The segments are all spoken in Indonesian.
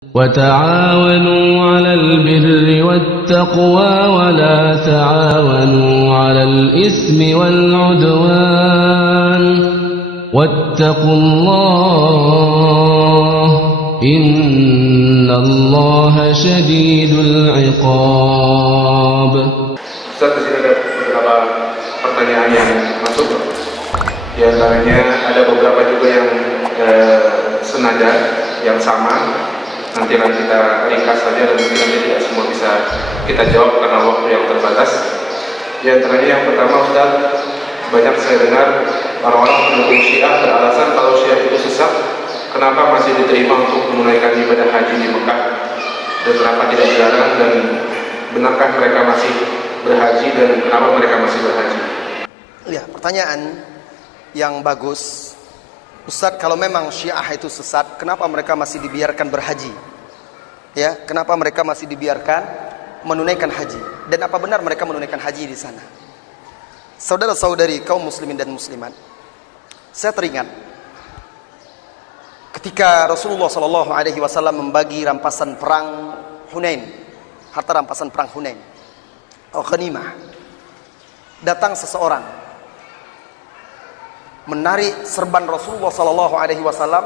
وتعاونوا على البر والتقوى ولا تعاونوا على الإثم والعدوان واتقوا الله إن الله شديد العقاب. Ustaz, di sini ada beberapa pertanyaan yang masuk. Di antaranya ada beberapa juga yang senada, yang sama. Nanti akan kita ringkas saja dan mungkin nanti tidak semua bisa kita jawab karena waktu yang terbatas. Di antaranya yang pertama, Ustaz, banyak saya dengar orang-orang pendukung Syiah beralasan kalau Syiah itu sesat, kenapa masih diterima untuk menunaikan ibadah haji di Mekah dan kenapa tidak dilarang, dan benarkah mereka masih berhaji dan kenapa mereka masih berhaji? Ya, pertanyaan yang bagus. Ustaz, kalau memang Syiah itu sesat, kenapa mereka masih dibiarkan berhaji? Ya, kenapa mereka masih dibiarkan menunaikan haji? Dan apa benar mereka menunaikan haji di sana? Saudara-saudari kaum muslimin dan muslimat, saya teringat ketika Rasulullah SAW membagi rampasan perang Hunain, harta rampasan perang Hunain, ghanimah, datang seseorang menarik serban Rasulullah SAW.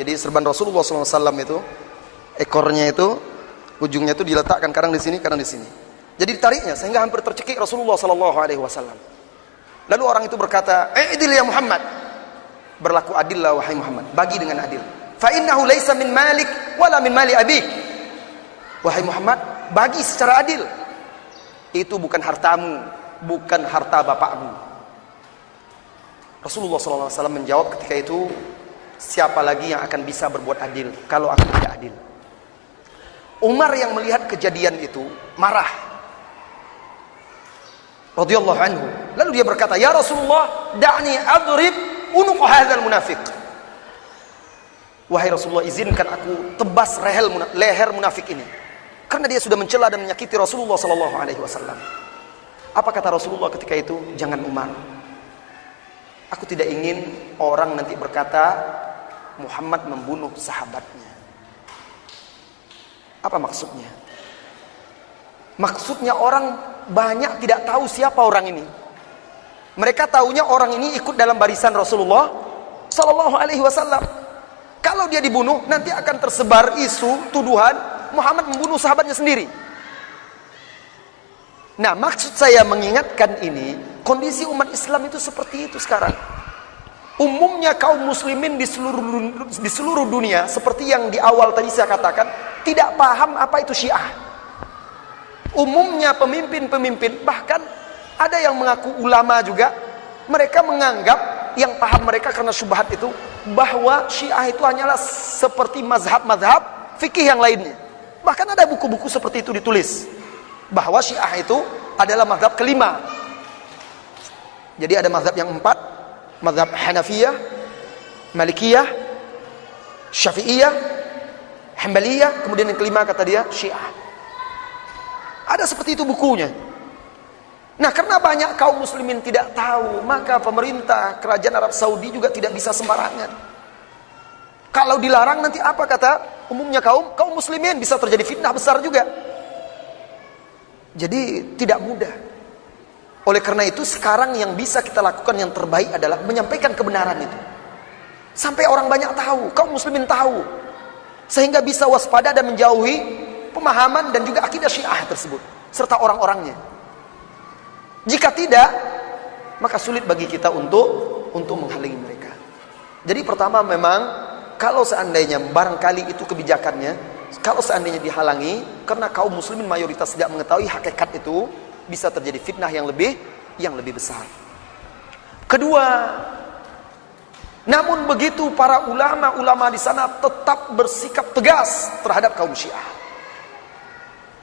Jadi serban Rasulullah SAW itu ekornya itu, ujungnya itu diletakkan kadang di sini, kadang di sini. Jadi ditariknya sehingga hampir tercekik Rasulullah SAW. Lalu orang itu berkata, "I'dil ya Muhammad." Berlaku adillah wahai Muhammad, bagi dengan adil. Fa innahu laisa min malik wala min mali abik. Wahai Muhammad, bagi secara adil. Itu bukan hartamu, bukan harta bapakmu. Rasulullah SAW menjawab ketika itu, siapa lagi yang akan bisa berbuat adil kalau aku tidak adil? Umar yang melihat kejadian itu marah, radhiyallahu anhu. Lalu dia berkata, "Ya Rasulullah, da'ni adrib unuq hadzal munafiq." Wahai Rasulullah, izinkan aku tebas leher munafik ini, karena dia sudah mencela dan menyakiti Rasulullah SAW. Apa kata Rasulullah ketika itu? "Jangan Umar. Aku tidak ingin orang nanti berkata Muhammad membunuh sahabatnya." Apa maksudnya? Maksudnya orang banyak tidak tahu siapa orang ini. Mereka tahunya orang ini ikut dalam barisan Rasulullah Sallallahu Alaihi Wasallam. Kalau dia dibunuh, nanti akan tersebar isu tuduhan Muhammad membunuh sahabatnya sendiri. Nah, maksud saya mengingatkan ini, kondisi umat Islam itu seperti itu sekarang. Umumnya kaum muslimin di seluruh dunia, seperti yang di awal tadi saya katakan, tidak paham apa itu Syiah. Umumnya pemimpin-pemimpin, bahkan ada yang mengaku ulama juga, mereka menganggap, yang paham mereka karena syubhat itu, bahwa Syiah itu hanyalah seperti mazhab-mazhab fikih yang lainnya. Bahkan ada buku-buku seperti itu ditulis, bahwa Syiah itu adalah mazhab kelima. Jadi ada mazhab yang 4, mazhab Hanafiyah, Malikiyah, Syafi'iyah, Hanbaliyah, kemudian yang kelima kata dia Syiah. Ada seperti itu bukunya. Nah, karena banyak kaum muslimin tidak tahu, maka pemerintah kerajaan Arab Saudi juga tidak bisa sembarangan. Kalau dilarang nanti apa kata umumnya kaum muslimin, bisa terjadi fitnah besar juga. Jadi tidak mudah. Oleh karena itu sekarang yang bisa kita lakukan yang terbaik adalah menyampaikan kebenaran itu, sampai orang banyak tahu, kaum muslimin tahu, sehingga bisa waspada dan menjauhi pemahaman dan juga akidah Syiah tersebut serta orang-orangnya. Jika tidak, maka sulit bagi kita untuk menghalangi mereka. Jadi pertama, memang kalau seandainya barangkali itu kebijakannya, kalau seandainya dihalangi karena kaum muslimin mayoritas tidak mengetahui hakikat itu, bisa terjadi fitnah yang lebih besar. Kedua, namun begitu para ulama di sana tetap bersikap tegas terhadap kaum Syiah.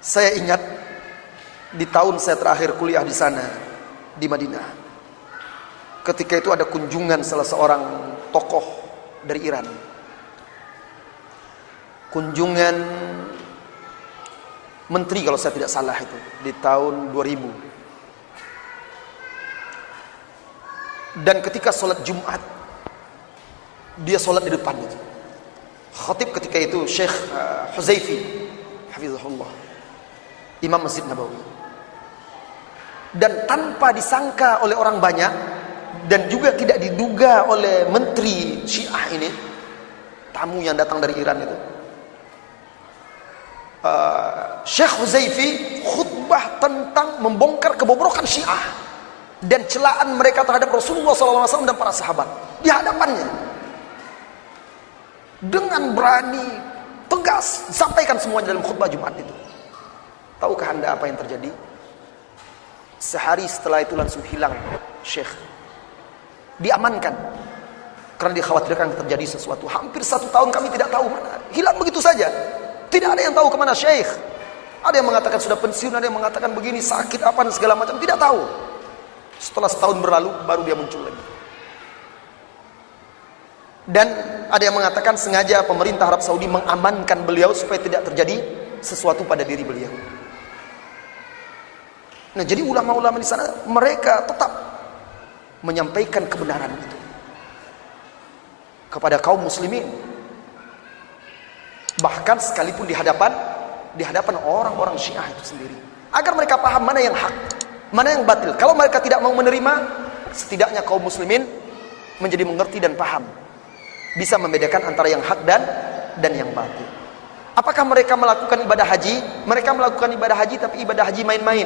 Saya ingat di tahun saya terakhir kuliah di sana, di Madinah, ketika itu ada kunjungan salah seorang tokoh dari Iran. Kunjungan menteri kalau saya tidak salah itu di tahun 2000. Dan ketika sholat Jumat, dia sholat di depan itu. Khatib ketika itu Syekh Huzaifi hafizahullah, Imam Masjid Nabawi. Dan tanpa disangka oleh orang banyak dan juga tidak diduga oleh menteri Syiah ini, tamu yang datang dari Iran itu, Syekh Huzaifi khutbah tentang membongkar kebobrokan Syiah dan celaan mereka terhadap Rasulullah SAW dan para sahabat di hadapannya. Dengan berani, tegas, sampaikan semuanya dalam khutbah Jumat itu. Tahukah Anda apa yang terjadi? Sehari setelah itu langsung hilang Syekh. Diamankan karena dikhawatirkan terjadi sesuatu. Hampir 1 tahun kami tidak tahu mana. Hilang begitu saja. Tidak ada yang tahu kemana Syekh. Ada yang mengatakan sudah pensiun, ada yang mengatakan begini, sakit apa dan segala macam. Tidak tahu. Setelah setahun berlalu baru dia muncul lagi. Dan ada yang mengatakan sengaja pemerintah Arab Saudi mengamankan beliau supaya tidak terjadi sesuatu pada diri beliau. Nah, jadi ulama-ulama di sana mereka tetap menyampaikan kebenaran itu kepada kaum muslimin. Bahkan sekalipun di hadapan orang-orang Syiah itu sendiri, agar mereka paham mana yang hak, mana yang batil. Kalau mereka tidak mau menerima, setidaknya kaum muslimin menjadi mengerti dan paham, bisa membedakan antara yang hak dan yang batil. Apakah mereka melakukan ibadah haji? Mereka melakukan ibadah haji, tapi ibadah haji main-main.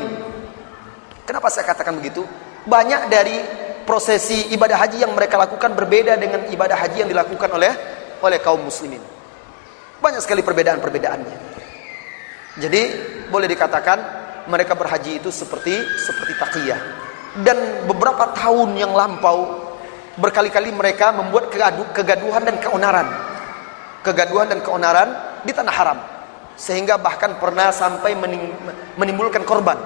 Kenapa saya katakan begitu? Banyak dari prosesi ibadah haji yang mereka lakukan berbeda dengan ibadah haji yang dilakukan oleh kaum muslimin. Banyak sekali perbedaan-perbedaannya. Jadi boleh dikatakan mereka berhaji itu seperti taqiyah. Dan beberapa tahun yang lampau berkali-kali mereka membuat kegaduhan dan keonaran. Kegaduhan dan keonaran di tanah haram. Sehingga bahkan pernah sampai menimbulkan korban.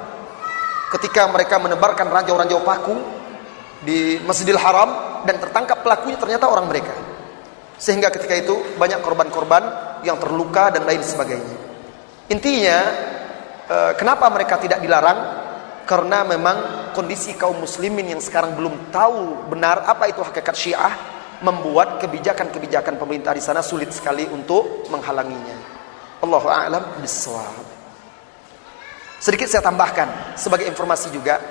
Ketika mereka menebarkan ranjau-ranjau paku di Masjidil Haram dan tertangkap pelakunya ternyata orang mereka. Sehingga ketika itu banyak korban-korban yang terluka dan lain sebagainya. Intinya, kenapa mereka tidak dilarang? Karena memang kondisi kaum muslimin yang sekarang belum tahu benar apa itu hakikat Syiah membuat kebijakan-kebijakan pemerintah di sana sulit sekali untuk menghalanginya. Allahu a'lam bissawab. Sedikit saya tambahkan sebagai informasi juga,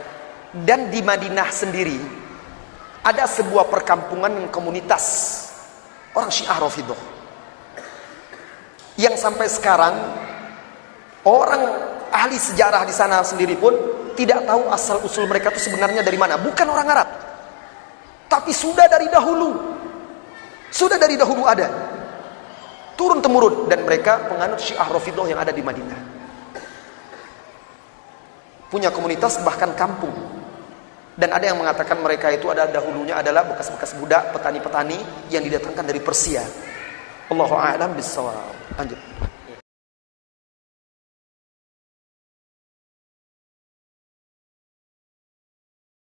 dan di Madinah sendiri ada sebuah perkampungan komunitas orang Syiah Rafidhah yang sampai sekarang orang ahli sejarah di sana sendiri pun tidak tahu asal usul mereka itu sebenarnya dari mana. Bukan orang Arab, tapi sudah dari dahulu ada, turun temurun, dan mereka penganut Syiah Rafidhah yang ada di Madinah. Punya komunitas bahkan kampung. Dan ada yang mengatakan mereka itu dahulunya adalah bekas-bekas budak petani-petani yang didatangkan dari Persia. Allahu a'lam bissawab. Lanjut.